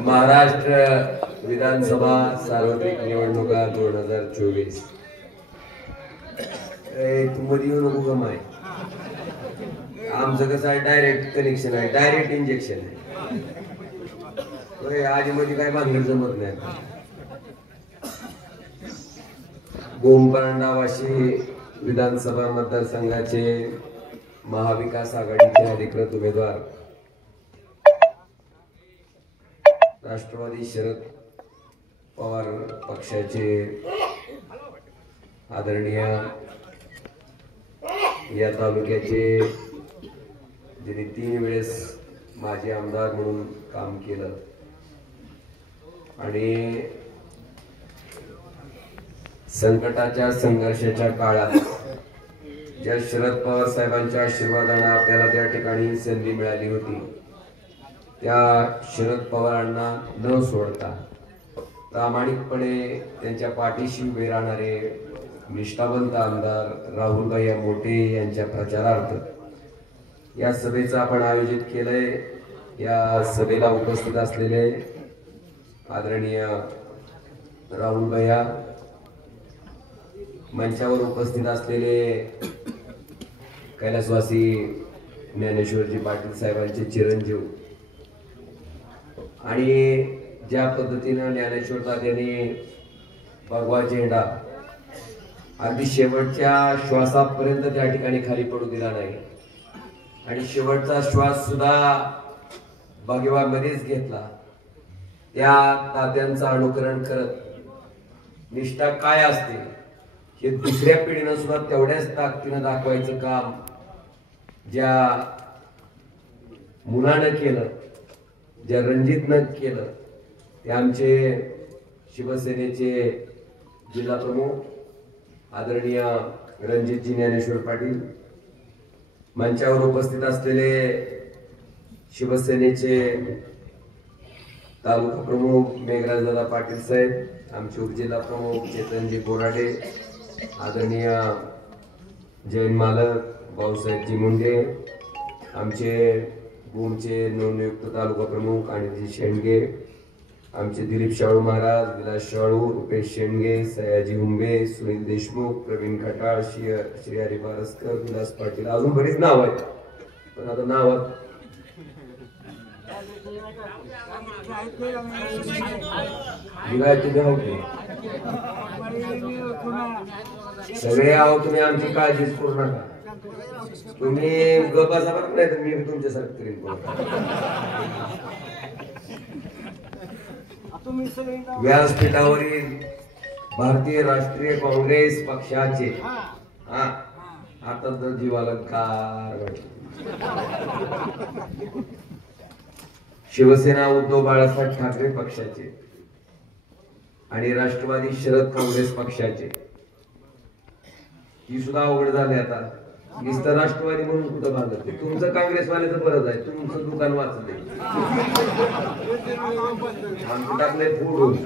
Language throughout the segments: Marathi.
महाराष्ट्र विधानसभा सार्वत्रिक निवडणुका 2024 मध्ये येऊ नको का माय आमचं कसं आहे डायरेक्ट कनेक्शन आहे डायरेक्ट इंजेक्शन आहे आधी मध्ये काय भांगड जमत नाही गोमपांडावाशी विधानसभा मतदारसंघाचे महाविकास आघाडीचे अधिकृत उमेदवार राष्ट्रवादी शरद पवार पक्षाचे आदरणीय या तालुक्याचे ज्यांनी 3 वेळेस माजी आमदार म्हणून काम केलं आणि संकटाच्या संघर्षाच्या काळात ज्या शरद पवार साहेबांच्या आशीर्वादाने आपल्याला त्या ठिकाणी संधी मिळाली होती त्या शरद पवारांना न सोडता प्रामाणिकपणे त्यांच्या पाठीशी उभे राहणारे निष्ठावंत आमदार राहुलभाई मोठे यांच्या प्रचारार्थ या सभेचं आपण आयोजित केलंय। या सभेला उपस्थित असलेले आदरणीय राहुलभाई, मंचावर उपस्थित असलेले कैलासवासी ज्ञानेश्वरजी पाटील साहेबांचे चिरंजीव आणि ज्या पद्धतीने ज्ञानेश्वर तात्यांनी भगवा झेंडा अगदी शेवटच्या श्वासापर्यंत त्या ठिकाणी खाली पडू दिला नाही आणि शेवटचा श्वास सुद्धा भगवा मध्येच घेतला, त्या तात्यांचं अनुकरण करत निष्ठा काय असते हे दुसऱ्या पिढीनं सुद्धा तेवढ्याच ताकदीनं दाखवायचं काम ज्या मुलानं केलं, ज्या रणजितनं केलं, ते आमचे शिवसेनेचे जिल्हा प्रमुख आदरणीय रणजितजी ज्ञानेश्वर पाटील, मंचावर उपस्थित असलेले शिवसेनेचे तालुका प्रमुख मेघराजदादा पाटील साहेब, आमचे उपजिल्हा प्रमुख चेतनजी बोराडे, आदरणीय जैन मालक भाऊसाहेबजी मुंडे, आमचे भूमचे नवनियुक्त तालुका प्रमुख अनिलजी शेंडगे, आमचे दिलीप शाळू महाराज, विलास शाळू, रुपेश शेंडगे, सयाजी हुंबे, सुनील देशमुख, प्रवीण खटाळ, श्री हरी बारसकर, विलास पाटील, अजून बरीच नाव आहेत पण आता नावात सगळे आहो तुम्ही आमची काळजीच करू नका, तुम्ही गप्पाचा बरं नाही तर मी तुमच्यासारखं करीन। व्यासपीठावरील भारतीय राष्ट्रीय काँग्रेस पक्षाचे आता तर जीवाला कार शिवसेना उद्धव बाळासाहेब ठाकरे पक्षाचे आणि राष्ट्रवादी शरद काँग्रेस पक्षाचे ही सुद्धा अवघड झाले। आता नुसतं राष्ट्रवादी म्हणून कुठं भागत ते तुमचं काँग्रेसवाल्याचं बरंच आहे, तुमचं दुकान वाचलंय, आमचं टाकलंय फोडून,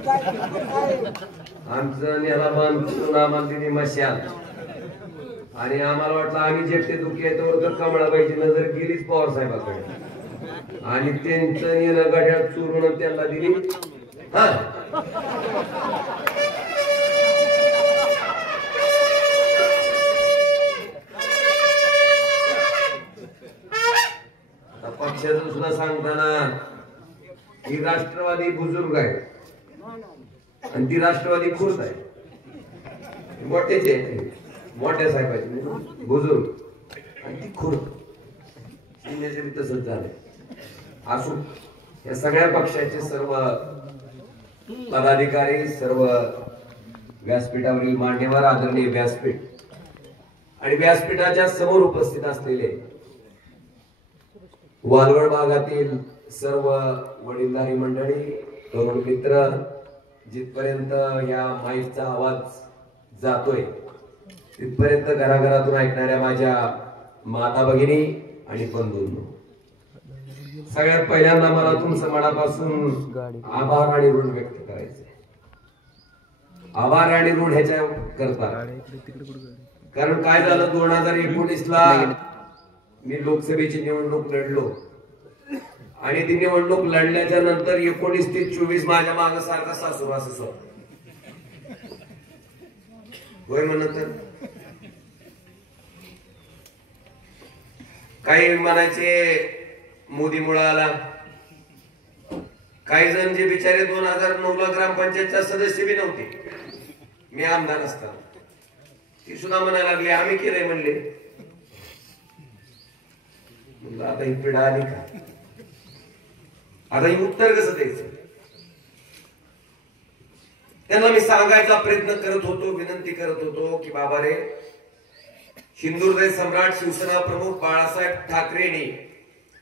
आमचं नेला बांधून आम्हाला तिने मशाल आणि आम्हाला वाटलं आम्ही जेपटे दुखी आहे तर कमळाबाईची नजर गेलीच पवार साहेबाकडे आणि त्यांचं नेलं गाड्यात चोरून त्यांना दिली। पक्षाचं सुद्धा सांगताना ही राष्ट्रवादी बुजुर्ग आहे आणि ती राष्ट्रवादी खुर्द आहे, मोठेचे मोठ्या साहेबांची बुजुर्ग आणि ती खुर्द, तसंच झालंय। असो या सगळ्या पक्षाचे सर्व पदाधिकारी, सर्व व्यासपीठावरील मान्यवर, आदरणीय व्यासपीठ आणि व्यासपीठाच्या समोर उपस्थित असलेले वालवड भागातील सर्व वडीलधारी मंडळी, तरुण मित्र, जिथपर्यंत या माईकचा आवाज जातोय तिथपर्यंत घराघरातून ऐकणाऱ्या माझ्या माता भगिनी आणि बंधूंनो, सगळ्यात पहिल्यांदा मला तुमचं मनापासून आभार आणि ऋण व्यक्त करायचे। आभार आणि ऋण ह्याच्या करता. कारण काय झालं 2019 ला मी लोकसभेची निवडणूक लढलो आणि ती निवडणूक लढल्याच्या नंतर 19 ते 24 माझ्या मागे सारखा सासूरास होय म्हणत. काही म्हणायचे मोदी मुळे आला, काही जण जे बिचारे 2009 ला ग्रामपंचायतच्या सदस्य बी नव्हते मी आमदार असताना, ती सुद्धा म्हणायला लागली आम्ही केलंय म्हणले. आता ही पिढा आली का? आता ही उत्तर कसं द्यायचं? त्यांना मी सांगायचा प्रयत्न करत होतो, विनंती करत होतो की बाबा रे, हिंदुहृदय सम्राट शिवसेना प्रमुख बाळासाहेब ठाकरेंनी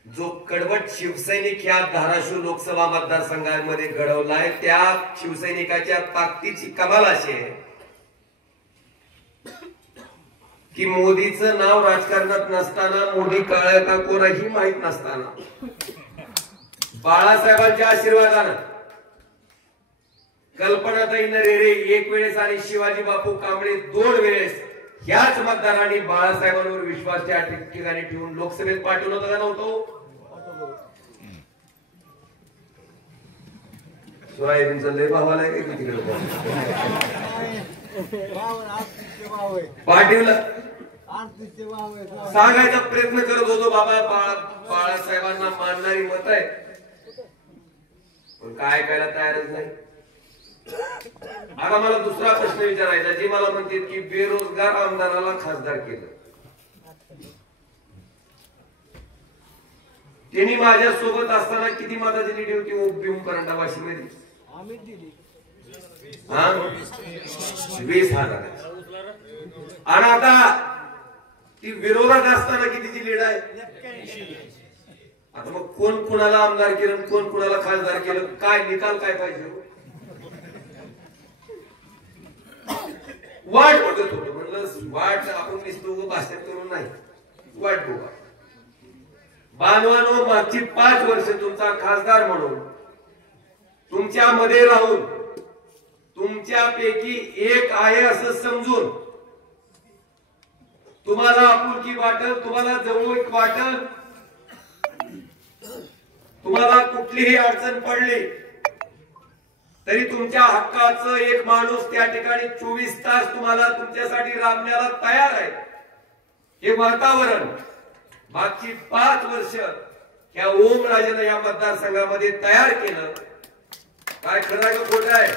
जो कडवट शिवसैनिक या धाराशिव लोकसभा मतदारसंघामध्ये घडवलाय, त्या शिवसैनिकाच्या ताकदीची कमाल अशी आहे की मोदीचं नाव राजकारणात नसताना, मोदी काळ का कोणाही माहित नसताना, बाळासाहेबांच्या आशीर्वादानं कल्पनाताई नरेरे एक वेळेस आणि शिवाजी बापू कांबळे 2 वेळेस ह्याच मतदारांनी बाळासाहेबांवर विश्वास त्या ठिकाणी ठेवून लोकसभेत पाठवलं होतं का नव्हतं? सोयाबीनचं लय भाव आलाय का तिकडे पाठवलं. सांगायचा प्रयत्न करत होतो बाबा बाळासाहेबांना मानणारी मत आहे, पण काय करायला तयारच नाही. आता मला दुसरा प्रश्न विचारायचा, जे मला म्हणतात की बेरोजगार आमदाराला खासदार केलं. त्यांनी माझ्या सोबत असताना किती मताची लीड होती ओबीएम करंटा वाशीमध्ये? 20,000. आणि आता ती विरोधात असताना कितीची लीड आहे? आता मग कोण कुणाला आमदार केलं, कोण कुणाला खासदार केलं, काय निकाल काय पाहिजे? वाट बघत होतो. म्हणलं वाट आपण निसतो भाषण करून नाही, वाट बघा. बांधवानो, मागची 5 वर्ष तुमचा खासदार म्हणून तुमच्या मध्ये राहून तुमच्यापैकी एक आहे असं समजून तुम्हाला आपुलकी वाटल, तुम्हाला जवळीक वाटल, तुम्हाला कुठलीही अडचण पडली तरी तुमच्या हक्काचं एक माणूस त्या ठिकाणी 24 तास तुम्हाला तुमच्यासाठी राबण्याला तयार आहे. हे वातावरण मागची 5 वर्ष या ओमराजेनं या मतदारसंघामध्ये तयार केलं. काय खरं आहे का खोटं आहे?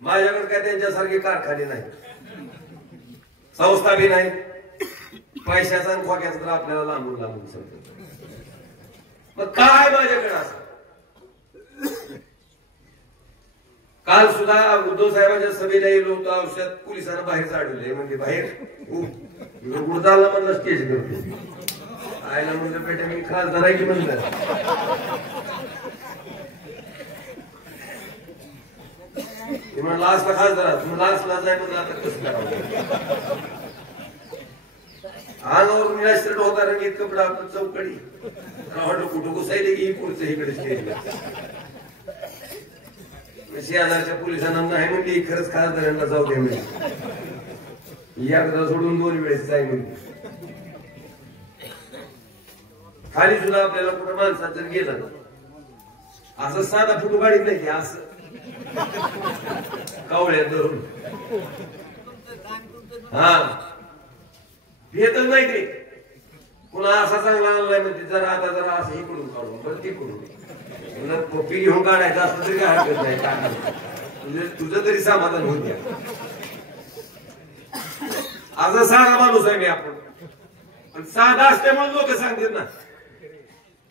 माझ्याकडे काय त्यांच्यासारखे कारखाने नाही, संस्था बी नाही, पैशाचा आणि खोक्याचा तर आपल्याला लांबून लांबून समजत. मग काय माझ्याकडे असं? काल सुद्धा उद्धव साहेबांच्या सभेला गेलो होतो, औषध पोलिसांना बाहेर काढले. म्हणजे बाहेर गुरुदाला म्हणलं स्टेज करतो, आयला म्हणलं बेटा मी खासदार आहे की म्हणलं. म्हणलं असला खासदार म्हणलं असला जाय म्हणलं आता कसं करावं. अंगावर निराश्रट होता रंगीत कपडा आपण चौकडी वाटलं कुठं घुसायले की पुढचं इकडे स्टेजला. शेजारच्या पोलिसांना नाही म्हणली खरंच खासदारांना जाऊ दे म्हणजे, एकदा सोडून 2 वेळेस जाय म्हणजे. खाली सुद्धा आपल्याला कुठं माणसात जर गेलं असं साधा फुटू गाडीत नाही, असं कावळ्यात धरून भेटच नाही ते. पुन्हा असा चांगला आणलाय म्हणजे जरा आता जरा असं इकडून काढून बरं तिकडून पप्पी घेऊन काढायचं असं तरी काय हरकत नाही. म्हणजे तुझं तरी समाधान होत द्या. असा साधा माणूस आहे मी आपण, पण साधा असल्यामुळे लोक सांगतात ना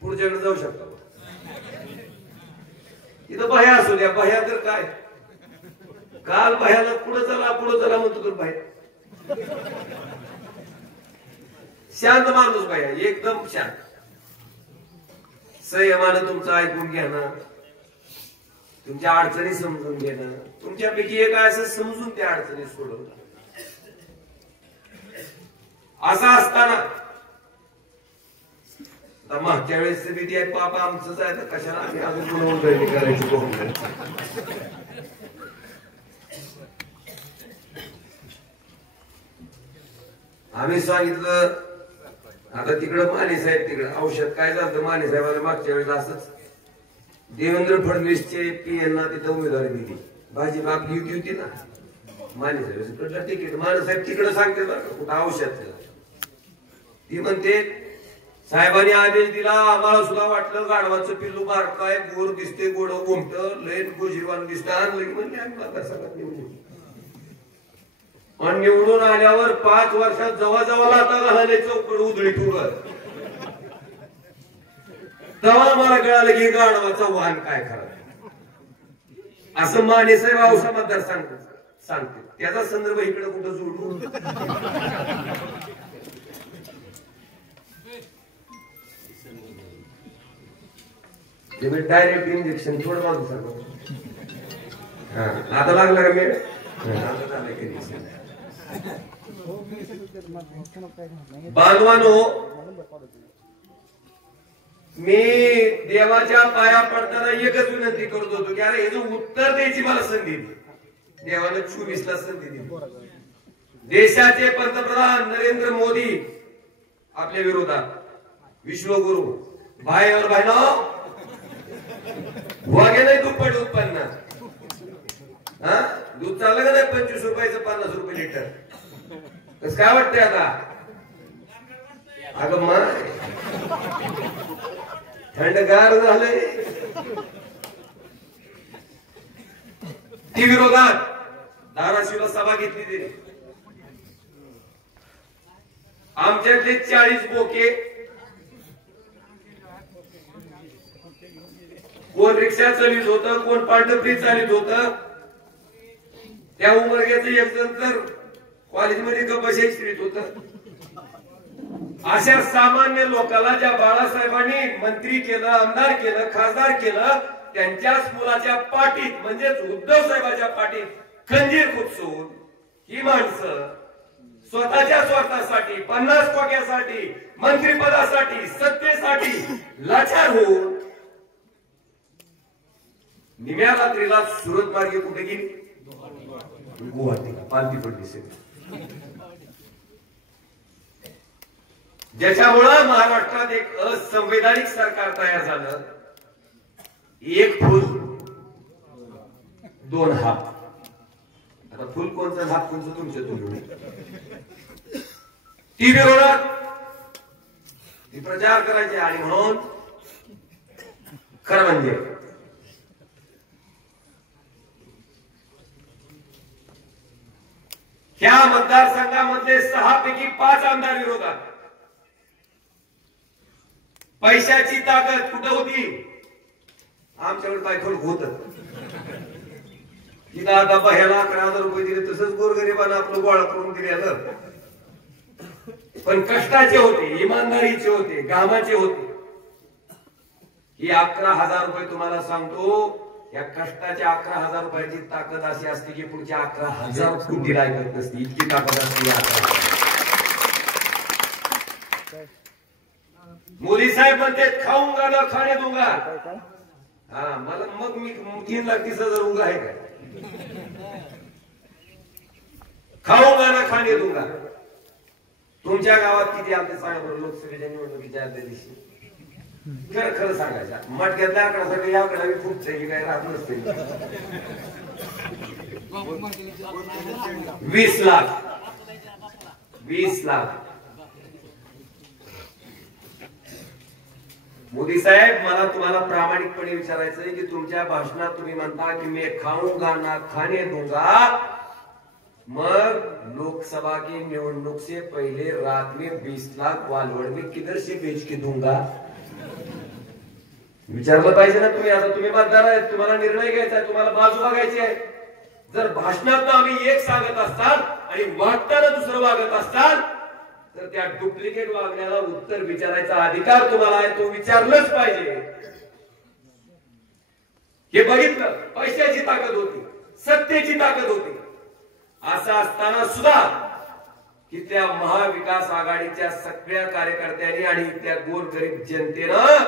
पुढच्याकडे जाऊ शकता. इथं भया असू द्या, भया तर काय काल भयाला पुढे चला म्हणतो तर बाहेर. शांत माणूस भया, एकदम शांत, संयमानं तुमचं ऐकून घेणं, तुमच्या अडचणी समजून घेणं. तुमच्यापैकी एक असं समजून त्या अडचणी सोडवणं. असं असताना तर मागच्या वेळेस भीती आहे पाप आमचंच आहे तर कशाला आम्ही अजून पुन्हा उधळणी करायची कोण. आम्ही सांगितलं आता तिकडं माने साहेब तिकडं औषध काय झालं माने साहेबांना मागच्या वेळेस असंच देवेंद्र फडणवीसचे पीएनना तिथं उमेदवारी दिली भाजी आपली युती होती ना माने साहेब तिकडलं तिकीट माने साहेब तिकडं सांगते बरं कुठं औषध ती म्हणते साहेबांनी आदेश दिला आम्हाला सुद्धा वाटलं गाढवाचं पिल्लू बारकाय गोर दिसते गोड गोमट लय गोजीरवान दिसतं आणलं म्हणजे आम्ही मतदारसंघात निवडून आणि निवडून आल्यावर 5 वर्षात जवळ जवळ आता घालायला चौकड उधळी ठुर तेव्हा मला कळालं की गाढवाचा वाहन काय खरं असं माने साहेब औसा मतदार सांगते त्याचा संदर्भ इकडे कुठं जोडू. डायरेक्ट इंजेक्शन थोडं मागू सांगतो आता लागला का मेळ आता झालं की बांधवानो मी देवाच्या पाया पडताना एकच विनंती करत होतो की अरे हे जो उत्तर द्यायची मला संधी देवानं 24 ला संधी दिली. देशाचे पंतप्रधान नरेंद्र मोदी आपल्या विरोधात विश्वगुरु भाई और बहनों वागे नाही दुप्पट उत्पन्न दूध चाललं का नाही 25 रुपयाचं 50 रुपये लिटर कस काय वाटतंय आता अगं मा थंडगार झालंय. ती विरोधात धाराशिवला सभा घेतली तिने आमच्यातले 40 बोके कोण रिक्षा चालित होत कोण पांढरपरी चालित होत त्या उमरग्याचं एक जण तर कॉलेजमध्ये कपाशी शिरीत होत. अशा सामान्य लोकांना ज्या बाळासाहेबांनी मंत्री केलं आमदार केलं खासदार केलं त्यांच्याच मुलाच्या पाठीत म्हणजेच उद्धव साहेबांच्या पाठीत खंजीर खुपसून ही माणसं स्वतःच्या स्वार्थासाठी 50 कोट्यासाठी मंत्रिपदासाठी सत्तेसाठी लाचार होऊन निम्या रात्रीला सुरत मार्गे कुठे गेली गुवाहाटीला पालती पडली. ज्याच्यामुळं महाराष्ट्रात एक असंवैधानिक सरकार तयार झालं. एक फुल 2 हात. आता फुल कोणचं हात कोणचं तुमच्या तुम्ही ती विरोधात ती प्रचार करायची आणि म्हणून खरं म्हणजे ह्या मतदारसंघामध्ये 6 पैकी 5 आमदार विरोधात. पैशाची ताकद कुठं होती आमच्याकडे काय थोडं होत तिथं आता ह्याला 11,000 रुपये दिले तसंच गोरगरिबांना आपलं गोळा करून दिलं पण कष्टाचे होते इमानदारीचे होते कामाचे होते. ही 11,000 रुपये तुम्हाला सांगतो या कष्टाच्या 11,000 रुपयाची ताकद अशी असते की पुढच्या 11,000 कोटी लागत नसते इतकी ताकद असते. मोदी साहेब म्हणते खाऊंगा ना खाणे दूंगा. हा मला मग मी 3,30,000 उगा आहे काय खाऊंगा ना खाणे दूंगा. तुमच्या गावात किती आमचे सांगा लोकसभेच्या निवडणुकीच्या आदल्या दिवशी खरं खरं सांगायचं मटक्यातल्या आकड्यासाठी या आकडा खूप काही राहत नसते. 20 लाख 20 लाख. मोदी साहेब मला तुम्हाला प्रामाणिकपणे विचारायचंय की तुमच्या भाषणात तुम्ही म्हणता की मैं खाऊंगा ना खाने दूंगा मग लोकसभा की निवडणूक से पहले रात में 20 लाख वालवड में किधर से बेच के दूंगा. विचारलं पाहिजे ना तुम्ही. आता तुम्ही मतदार आहेत तुम्हाला निर्णय घ्यायचा आहे तुम्हाला बाजू बघायची आहे. जर भाषणात आम्ही एक सांगत असताल आणि वागताना दुसरं वागत असताल तर त्या डुप्लिकेट वागण्याला उत्तर विचारायचा अधिकार तुम्हाला आहे तो विचारलंच पाहिजे. हे बघितलं पैशाची ताकद होती सत्तेची ताकद होती. असं असताना सुद्धा इथल्या महाविकास आघाडीच्या सगळ्या कार्यकर्त्यांनी आणि इथल्या गोरगरीब जनतेनं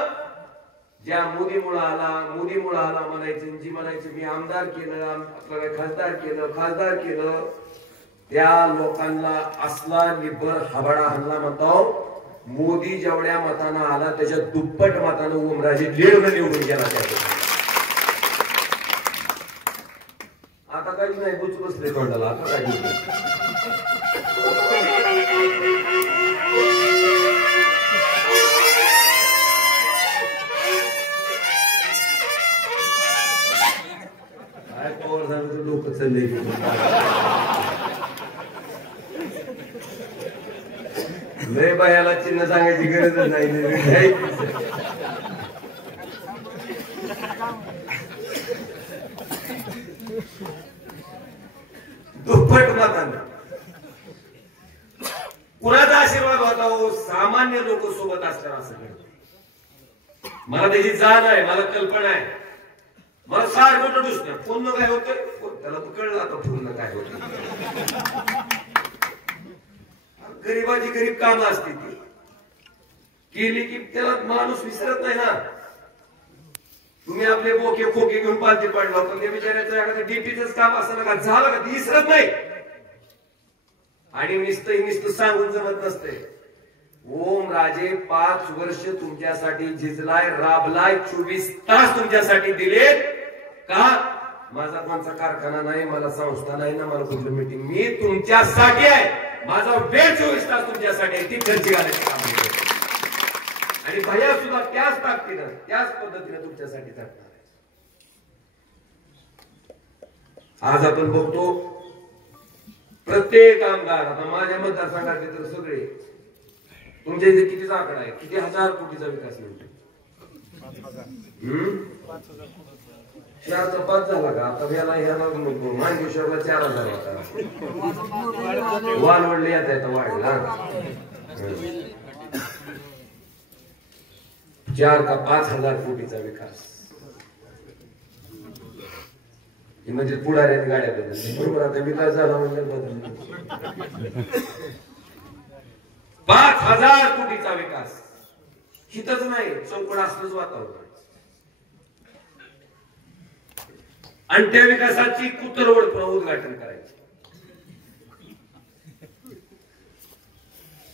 ज्या मोदी मुळे आला म्हणायचं, जी म्हणायचं मी आमदार केलं, आपल्याला खासदार केलं, त्या लोकांना असला निबर हवाडा हल्ला म्हणतो. मोदी जेवढ्या मतानं आला त्याच्या दुप्पट मतानं ओमराजे लेडनं निवडून गेला. आता काही नाही, बुच बसले तोंडाला. आता काही काय पवार झालं लोक चालले. लय बायाला चिन्ह सांगायची गरजच नाही. दुप्पट मतांना कुणाचा आशीर्वाद होता हो? सामान्य लोक सोबत असल्यावर असं घडतं. मला त्याची जाण आहे, मला कल्पना आहे. मला सारखं दुसरं पूर्ण काय होतं त्याला कळलं आता पूर्ण काय होतं. गरीबाची गरीब कामं असते ती केली की त्याला माणूस विसरत नाही ना. तुम्ही आपले बोके खोके घेऊन पालथी पडला होता, त्या बिचाऱ्याचं एखादं डीपीच काम असं का झालं का ती विसरत नाही. आणि नुसतं सांगून जमत नसते. ओमराजे 5 वर्ष तुमच्यासाठी झिजलाय, राबलाय, 24 तास तुमच्यासाठी दिलेत. का? माझा कोणता कारखाना नाही, मला संस्था नाही ना, मला कुठलं मीटिंग. मी तुमच्यासाठी आहे. माझा वेळ 24 तास तुमच्यासाठी आहे. ती खर्च घालायची काम आहे. आणि भैया सुद्धा त्याच ताकदीनं त्याच पद्धतीने तुमच्यासाठी झटणार आहे. आज आपण बघतो प्रत्येक आमदार, आता माझ्या मतदारसंघातले तर सगळे, तुमच्या इथे कितीचा आकडा आहे? किती हजार कोटीचा विकास मिळतो? 4 तर 5 झाला का? आता याला मानकेश्वरला 4000 होता. वालवडले येत आहे वाढला 4 का 5000 कोटीचा विकास. म्हणजे पुढाऱ्यात गाड्या बदलल्या. बरोबर, आता विकास झाला म्हणजे बदल. 5000 कोटीचा विकास हितच नाही, चौकड असलंच वातावरण. आणि त्या विकासाची कुतरवड पुन्हा उद्घाटन करायची.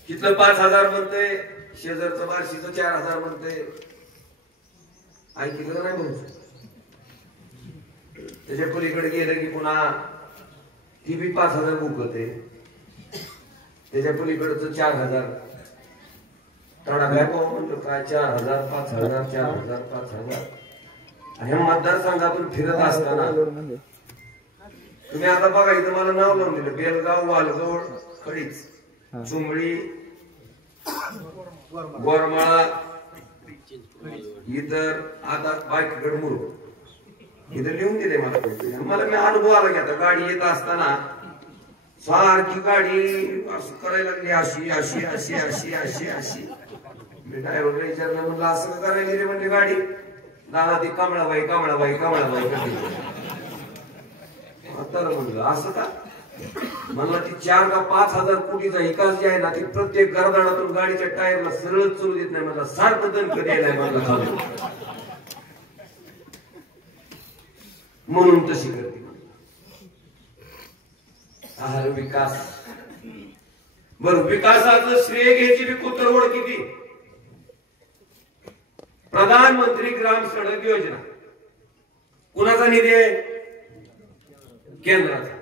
तिथलं 5000 म्हणतंय, शेजारचं बार्शीचं 4000 म्हणतंय. ऐकलं नाही म्हणून त्याच्या पलीकडे गेलं की पुन्हा ती बी 5000 बुक होते. त्याच्या पलीकडचं 4000. तडा काय म्हणतो काय 4000 5000 4000 5000. आणि मतदारसंघातून फिरत असताना तुम्ही आता बघा, इथं मला नाव लावून दिलं बेलगाव, वालगोड, खडीच, चुंबळी, गोरमाळा, इतर आता बायकगड मुरुड इथं लिहून दिले मला. मी अनुभव आला की आता गाडी येत असताना सारखी गाडी असं करायला लागली, अशी अशी अशी अशी अशी अशी. मी ड्रायव्हरला विचारलं, म्हणलं असं करायला रे? म्हणजे गाडी दादा ती कमळाबाई करते. आता म्हणलं असं का? म्हणलं ती 4 का 5000 कोटीचा विकास जे आहे ना, ती प्रत्येक गरदाणातून गाडीच्या टायरला सरळ चलू देत नाही. मला सारखं दणकं द्यायला म्हणलं म्हणून तशी करते. आहार विकास. बरं, विकासाचं श्रेय घ्यायची बी कुतरवड किती. प्रधानमंत्री ग्राम सडक योजना कुणाचा निधी आहे? केंद्राचा.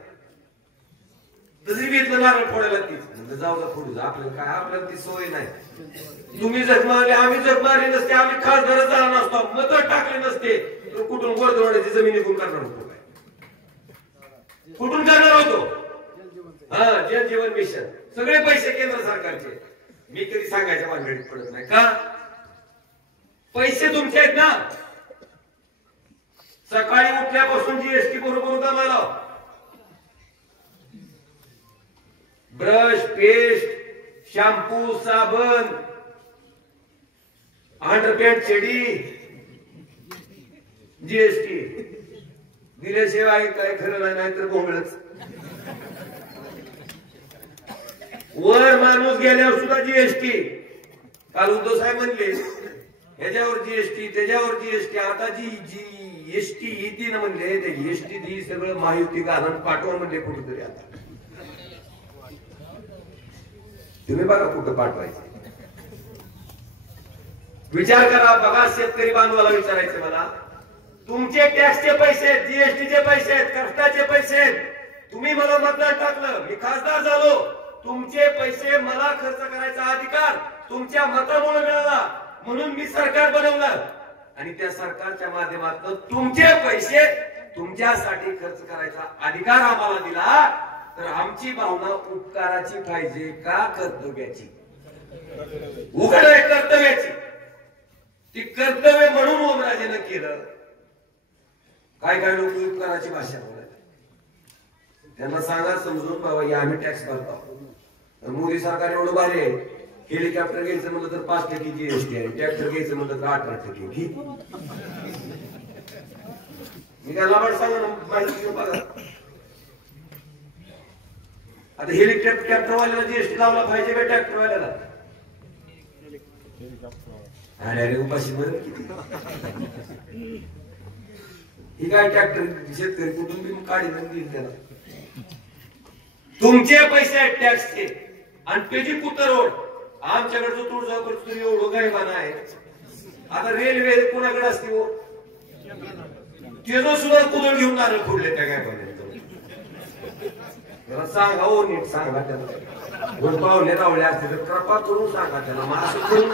तरी घेतलं नारळ फोडायला तीच जाऊ का फोडू, आपल्याला काय, आपल्याला ती सवय नाही. तुम्ही जग मारले, आम्ही जग मारले नसते, आम्ही खासदार झाला नसतो, मत टाकले नसते, तर कुठून वर्धवाड्याची जमिनी कोण करणार होतो? कुठून करणार होतो? हा, जल जीवन मिशन. सगळे पैसे केंद्र सरकारचे. मी कधी सांगायच्या भानगडीत पडत नाही. का? पैसे तुमचे आहेत ना. सकाळी उठल्यापासून जीएसटी बरोबर कमाला. ब्रश, पेस्ट, शॅम्पू, साबण, अंडरपॅन्ट, चेडी, जीएसटी दिल्याशिवाय काय खरं नाही, तर भोंगळच. वर माणूस गेल्यावर सुद्धा जीएसटी. काल उद्धव साहेब म्हणले ह्याच्यावर जीएसटी त्याच्यावर जीएसटी. आता जी जीएसटी येते ना म्हणले ते जीएसटी ती सगळं महायुती घालून पाठवा म्हणले कुठेतरी. आता तुम्ही बघा कुठं पाठवायचं विचार करा. बघा शेतकरी बांधवाला विचारायचं मला, तुमचे टॅक्सचे पैसे आहेत, जीएसटीचे पैसे आहेत, कष्टाचे पैसे आहेत. तुम्ही मला मतदान टाकलं, मी खासदार झालो, तुमचे पैसे मला खर्च करायचा अधिकार तुमच्या मतामुळे मिळाला म्हणून मी सरकार बनवलं आणि त्या सरकारच्या माध्यमातून तुमचे पैसे तुमच्यासाठी खर्च करायचा अधिकार आम्हाला दिला. तर आमची भावना उपकाराची पाहिजे का कर्तव्याची? उघड आहे कर्तव्याची. ती कर्तव्य म्हणून ओमराजेनं केलं. काय काय लोक उपकाराची भाषा बोलतात. त्यांना सांगा समजून बाबा आम्ही टॅक्स भरतो. मोदी सरकार एवढं भारी आहे, हेलिकॉप्टर घ्यायचं म्हणलं तर 5% जीएसटी आहे, ट्रॅक्टर घ्यायचं म्हणलं तर 18% घे. मी काय लाभाड सांगा ना माहिती बघा. आता हेलिकॉप्टर वाल्याला जीएसटी लावला पाहिजे का ट्रॅक्टर वाल्याला? अरे उपाशी मध्ये किती ही काय ट्रॅक्टर शेतकरी कुठून बी काढी देईल त्याला. तुमचे पैसे आहेत टॅक्सचे आणि त्याची कुतरोड आमच्याकडे तुळजापूर एवढं गैबान आहे. आता रेल्वे कुणाकडे असते हो त्याचं सुद्धा कुदळ घेऊन नारळ फोडले त्या गैबाने. त्याला सांगा हो नीट सांगा त्याला. दोन पावले रावले असते तर कृपा करून सांगा त्याला. मग असं करून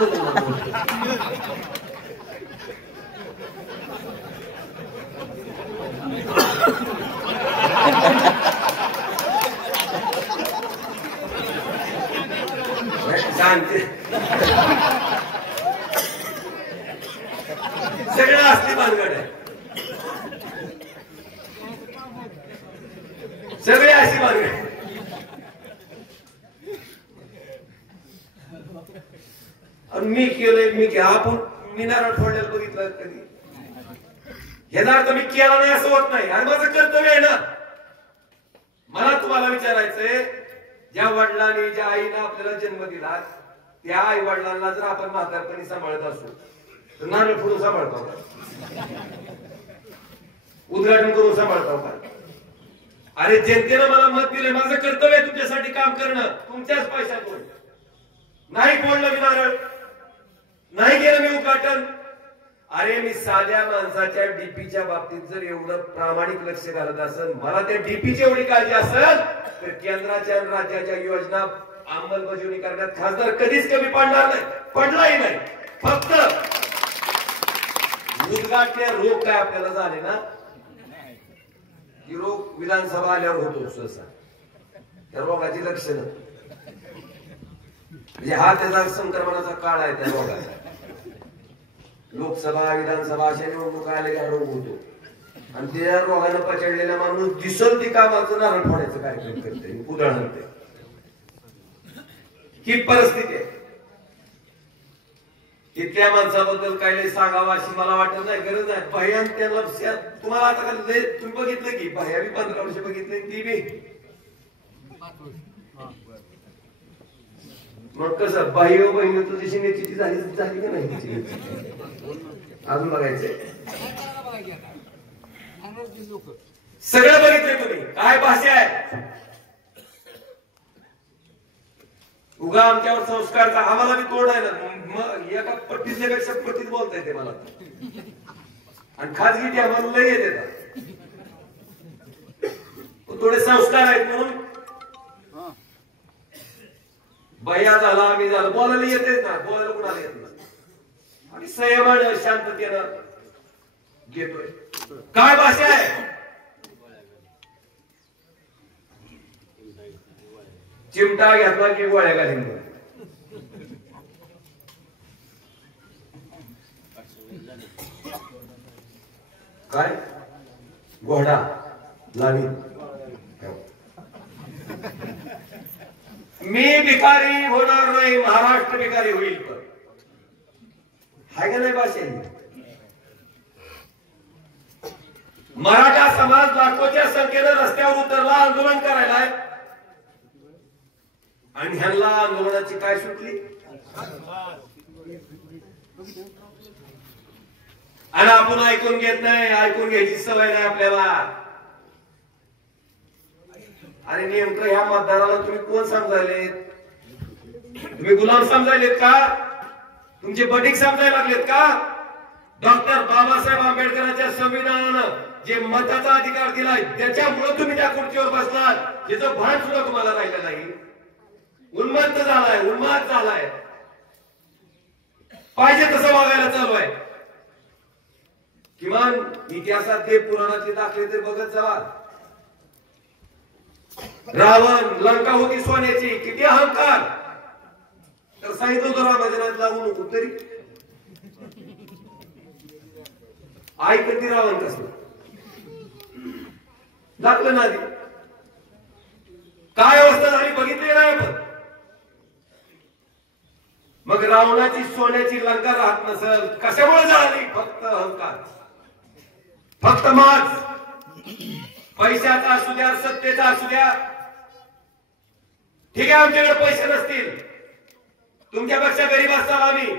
सांगते सगळं असली भानगड आहे. सगळे अशी भानगड. मी केलंय मी आपण मी नारळ फोडलेलं बघितलं कधी? ह्याचा अर्थ मी केला नाही असं होत नाही. आणि माझं कर्तव्य आहे ना. मला तुम्हाला विचारायचंय, ज्या वडिलांनी ज्या आईने आपल्याला जन्म दिला त्या आई वडिलांना जर आपण म्हातारपणी सांभाळत असू तर नारळ फोडून सांभाळतो का? उद्घाटन करून सांभाळतो का? अरे जनतेनं मला मत दिले, माझं कर्तव्य आहे तुमच्यासाठी काम करणं तुमच्याच पैशातून. नाही फोडलं मी नारळ, नाही केलं मी उद्घाटन. अरे मी साध्या माणसाच्या डीपीच्या बाबतीत जर एवढं प्रामाणिक लक्ष घालत असेल, मला त्या डीपीची एवढी काळजी असेल तर केंद्राच्या आणि राज्याच्या योजना अंमलबजावणी करण्यात खासदार कधीच कमी पडणार नाही, पडलाही नाही. फक्त उद्घाटन रोग काय आपल्याला झाले ना की रोग विधानसभा आल्यावर होतो सहसा. त्या रोगाची लक्षणं म्हणजे हा त्याचा संक्रमणाचा काळ आहे त्या रोगाचा. लोकसभा विधानसभा अशा निवडणुका आल्या का रोग होतो आणि त्या रोगानं पचडलेला माणूस दिसल ती कामाचं नारळ फोडायचं कार्यक्रम करते उदाहरण. ही परिस्थिती आहे. इथल्या माणसाबद्दल काही सांगावं अशी मला वाटत नाही, गरज नाही. भयान त्यांना तुम्हाला आता तुम्ही बघितलं की भया बी 15 वर्ष बघितले ती बी. मग कसं बाह्य बहिणी तुझी नेतीची झाली झाली का नाही तिची अजून बघायचंय. सगळं बघितलंय तुम्ही. काय भाषा आहे उगा आमच्यावर संस्कारचा आम्हाला बी तोड आहे ना. मग एका पट्टीच्या पेक्षा पट्टीत बोलता येते मला. आणि खाजगी ते आम्हाला लय येते थोडे संस्कार आहेत म्हणून भैया झाला मी झालं बोलायला येतेच ना. बोलायला कुणाला येत नाही. आणि संयमानं शांततेनं घेतोय. काय भाषा आहे? चिमटा घेतला की गोळ्या घालीन. काय घोडा लावीन. मी भिकारी होणार नाही, महाराष्ट्र भिकारी होईल. पण हाय का नाही भाषा? मराठा समाज लाखोच्या संख्येनं रस्त्यावर उतरला आंदोलन करायला. आणि ह्यांना आंदोलनाची काय सुटली? आणि आपण ऐकून घेत नाही, ऐकून घ्यायची सवय नाही आपल्याला. आणि नेमकं ह्या मतदाराला तुम्ही कोण समजायले? तुम्ही गुलाम समजायलेत का? तुमचे बटीक समजायला लागलेत का? डॉक्टर बाबासाहेब आंबेडकरांच्या संविधानानं जे मताचा अधिकार दिलाय त्याच्यामुळे तुम्ही त्या खुर्चीवर बसलात, याचं भान सुद्धा तुम्हाला राहिलं नाही. उन्मत्त झालाय, उन्माद झालाय, पाहिजे तसं वागायला चालू आहे. किमान इतिहासात ते पुराणातले दाखले तर बघत जावा. रावण, लंका होती सोन्याची, किती अहंकार. तर सांगितलं होतं रामायणात लागू नको, तरी ऐकती रावण कसं लागलं ना. काय अवस्था झाली बघितली नाही आपण. मग रावणाची सोन्याची लंका राहत नसल, कशामुळे झाली? फक्त अहंकार, फक्त माज. पैशाचा असू द्या, सत्तेचा असू द्या. ठीक आहे, आमच्याकडे पैसे नसतील, तुमच्यापेक्षा गरीब असताल आम्ही,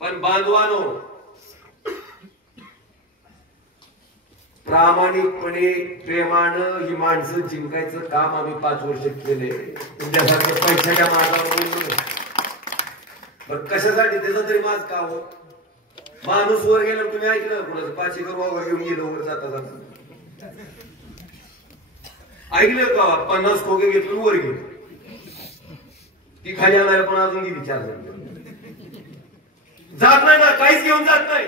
पण बांधवानो, प्रामाणिकपणे प्रेमानं ही माणसं जिंकायचं काम आम्ही 5 वर्ष केले. तुमच्यासारखे पैशाच्या मार्गावर बोललो. बरं कशासाठी? त्याचा तरी माज का हो? माणूस वर गेला, तुम्ही ऐकलं कुणाचं 5 एकर वावर घेऊन गेलो वर जाता जाता? ऐकलं का? 50 खोके घेतलं वर गेलो, ती खाली आणायला पण अजून गेली 4 जण. जात नाही ना, काहीच घेऊन जात नाही.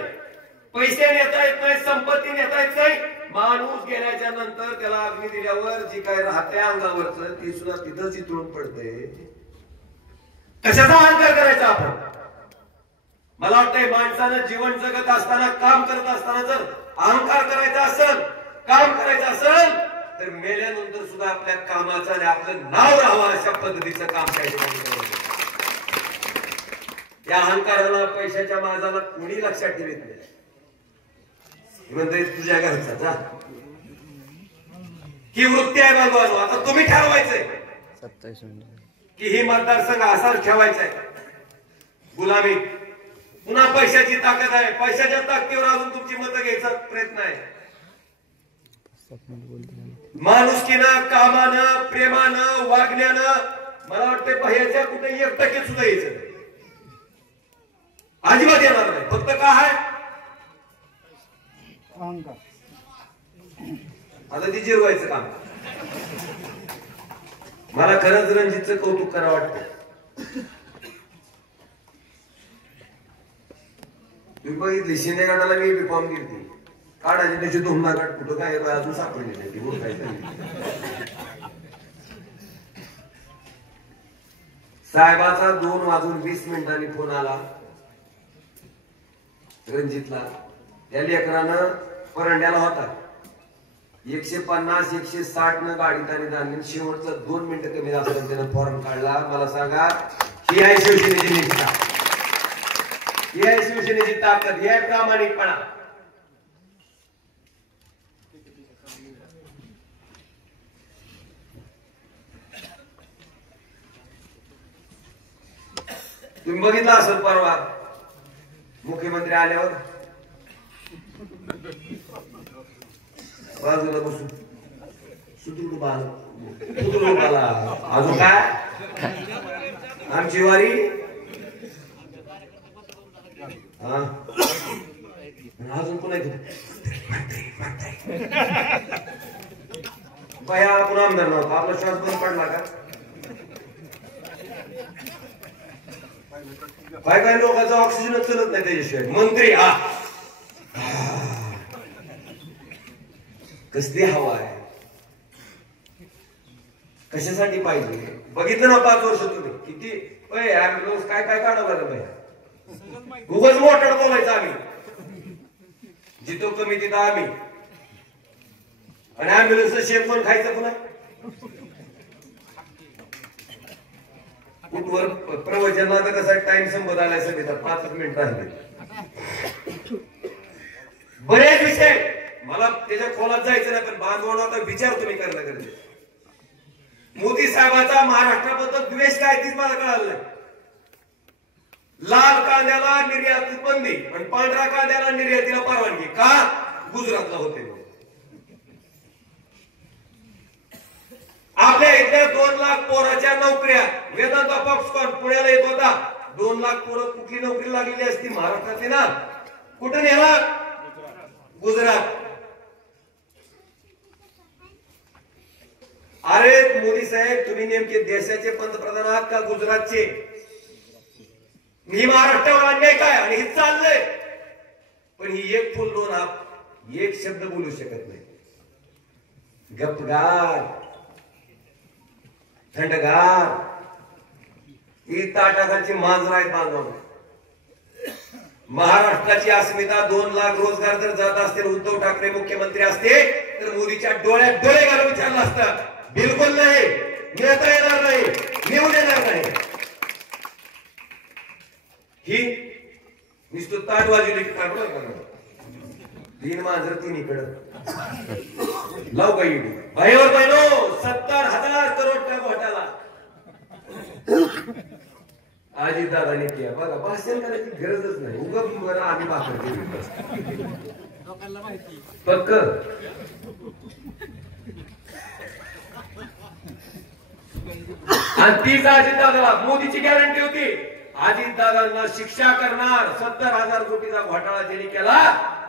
पैसे नेता येत नाही, संपत्ती नेता येत नाही. माणूस गेल्याच्या नंतर त्याला अग्नी दिल्यावर जी काय राहते अंगावरच ती सुद्धा तिथंच इतरून पडते. कशाचा अहंकार करायचा आपण? मला वाटतंय माणसानं जीवन जगत असताना, काम करत असताना जर अहंकार करायचा असेल, काम करायचं असेल, तर मेल्यानंतर सुद्धा आपल्या कामाचं आणि आपलं नाव राहावं अशा पद्धतीचं काम करायचं. या अहंकाराला, पैशाच्या माजाला कोणी लक्षात ठेवत नाही. म्हणते तुझ्या घरचा जा, ही वृत्ती आहे बाजू. आता तुम्ही ठरवायचंय की ही मतदारसंघ असाच ठेवायचा आहे. गुलामी, पुन्हा पैशाची ताकद आहे, पैशाच्या ताकदीवर अजून तुमची मतं घ्यायचा प्रयत्न आहे. माणुसकीनं, कामानं, प्रेमानं, वागण्यानं मला वाटतं भयाच्या कुठे 1% सुद्धा यायचं नाही, अजिबात येणार नाही. फक्त काय आहे? आता ती जिरवायचं काम. मला खरंच रणजितचं कौतुक करावं वाटतं. तुम्ही बघितली शिंदे गटाला मी फॉर्म दिली, काढायची त्याची धुमना काढ, कुठं काय अजून सापडली नाही ती काय. साहेबाचा 2:20 फोन आला रणजितला. या लेकरानं परंड्याला होता, 150 160 न गाडीत आणि धान्य, शेवटचं 2 मिनिटं कमी असताना त्यानं फॉर्म काढला. मला सांगा, ही आहे शिवसेनेची निष्ठा, ही आहे शिवसेनेची ताकद, ही आहे प्रामाणिकपणा. तुम्ही बघितलं असेल परवा मुख्यमंत्री आल्यावर बाजूला बसून सुदृढ बाला, अजून काय आमची वारी, अजून कोण आहे बाया? आपण आमदार नव्हता, आपला श्वास बंद पडला का? काय काय लोकांचा ऑक्सिजनच चलत नाही त्याच्याशिवाय. मंत्री कसली हवा आहे, कशासाठी पाहिजे? बघितलं ना 5 वर्ष तुम्ही किती ऍम्ब्युलन्स काय काय काढावं लागलं बाहेर. उगाच मोठं बोलायचं आम्ही, जिथं कमी तिथं आम्ही. आणि ऍम्ब्युलन्सचं शेप पण खायचं पुन्हा. कुठवर प्रवचनाचा कसा टाइम संपत आलाय सगळीचा, 5 मिनिट राहिले. बरेच विषय मला त्याच्या खोलात जायचं नाही, पण बांधवांना आता विचार तुम्ही करणं गरजेचं. मोदी साहेबांचा महाराष्ट्राबद्दल द्वेष काय तीच मला कळालं नाही. लाल कांद्याला निर्यात बंदी आणि पांढऱ्या कांद्याला निर्यातीला परवानगी का? गुजरातला होते. आपल्या इथल्या 2 लाख पोराच्या नोकऱ्या वेदांता फॉक्सकॉन पुण्याला येत होता. 2 लाख पोरं कुठली नोकरी लागलेली असती? महाराष्ट्रातली ना. कुठे नेला? गुजरात. अरे मोदी साहेब, तुम्ही नेमके देशाचे पंतप्रधान आहात का गुजरातचे? मी महाराष्ट्रावर अन्याय काय आणि हे चाललंय, पण ही एक फुल 2 हात एक शब्द बोलू शकत नाही. गपगार थंडगार ही ताटाखालची मांजर आहेत बांधव. महाराष्ट्राची अस्मिता 2 लाख रोजगार जर जात असतील, उद्धव ठाकरे मुख्यमंत्री असते तर मोदीच्या डोळ्यात डोळे घालून विचारलं असतं. बिलकुल नाही, नेता येणार नाही, निवडून येणार नाही. ही नुसतं ताट वाजवली की काय बघा 3 मांजर 3 इकडं लाव काही भाईवर बहिणो. 70,000 करोडचा घोटाळा अजितदादांनी केला. बघा भाषण करायची गरजच नाही. उगाच आम्ही भाषण केली पक्क. आणि तीच अजितदादाला मोदीची गॅरंटी होती. अजितदादांना शिक्षा करणार. 70,000 कोटीचा घोटाळा ज्यांनी केला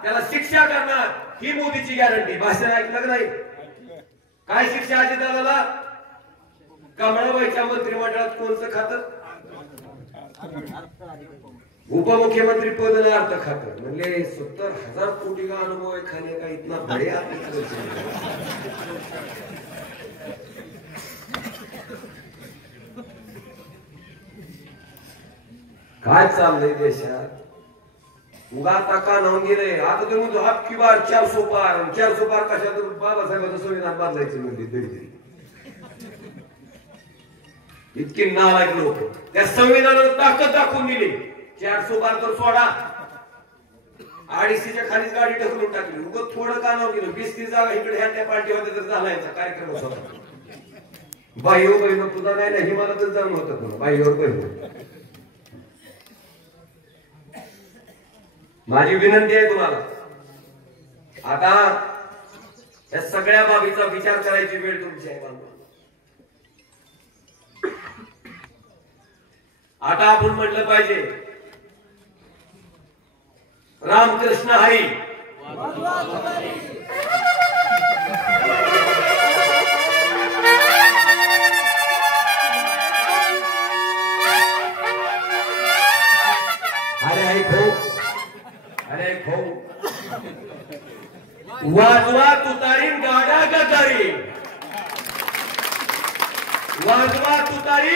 त्याला शिक्षा करणार ही मोदीची गॅरंटी. भाषण ऐकलं नाही. काय शिक्षा अजितदादाला? कमळाबाईच्या मंत्रिमंडळात कोणचं खातं? उपमुख्यमंत्री पद आणि अर्थ खातं. म्हणजे 70,000 कोटी का अनुभव है खाने का, इतना बड़े आदमी. काय चाललंय देशात? उगा टाका नावून गेले. आता तुम्ही म्हणतो अबकी बार 400 पार. 400 पार कशात? बाबासाहेबांचं संविधान बांधायचं म्हणजे दरी इतकी नालायक लोक. त्या संविधानाला ताकद दाखवून दिली. 400 पार तर सोडा, 250च्या खालीच गाडी ढकलून टाकली. उगत थोडं का नाव गेलं. 20-30 जागा इकडे ह्या त्या पार्टी होत्या तर झाला यांचा कार्यक्रम होता. बाह्यो बहिण तुझा नाही नाही मला तर जाऊन होतं तुला बाह्योर बहिण. माझी विनंती आहे तुम्हाला, आता या सगळ्या बाबीचा विचार करायची वेळ तुमची आहे. आता आपण म्हटलं पाहिजे रामकृष्ण हरी. अरे भाऊ वाजवा तुतारी गाडा गटारी. वाजवा तुतारी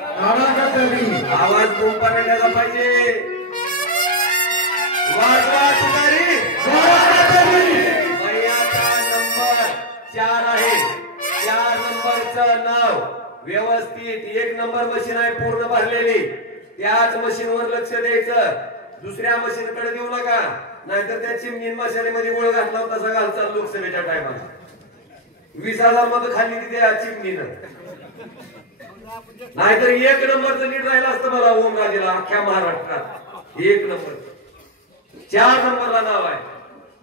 गाडा गटारी. आवाज गुंपारण्याचा पाहिजे. वाजवा तुतारी गाडा गटारी. वयाचा नंबर 4 आहे. 4 नंबरचं नाव व्यवस्थित 1 नंबर मशीन आहे पूर्ण भरलेली. त्याच मशीनवर लक्ष द्यायचं. दुसऱ्या मशीनकडे देऊ नका, नाहीतर त्या चिमणीन मशालीमध्ये गोळ घातला होता तसा घालचा लोकसभेच्या टायमाला. 20,000 मतं खाल्ली ती त्या चिमणीनं. नाहीतर 1 नंबरचं लीड राहिलं असतं मला ओमराजेला अख्ख्या महाराष्ट्रात. 1 नंबर. 4 नंबरला नाव आहे.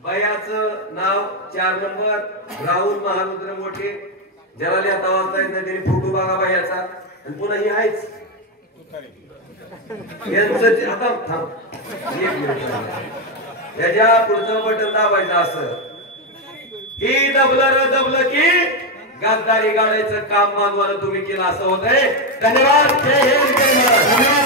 बयाचं नाव 4 नंबर राहुल महारुद्र मोठे. ज्याला लिहिता वाचता येत नाही त्यांनी फोटो बघा बयाचा. आणि पुन्हा ही आहेच आता थांब त्याच्या पुढचं बटन दाबायचं असं. ही दबलं की गद्दारी गाडायचं काम मानवानं तुम्ही केलं असं होतंय. धन्यवाद. जय हिंद.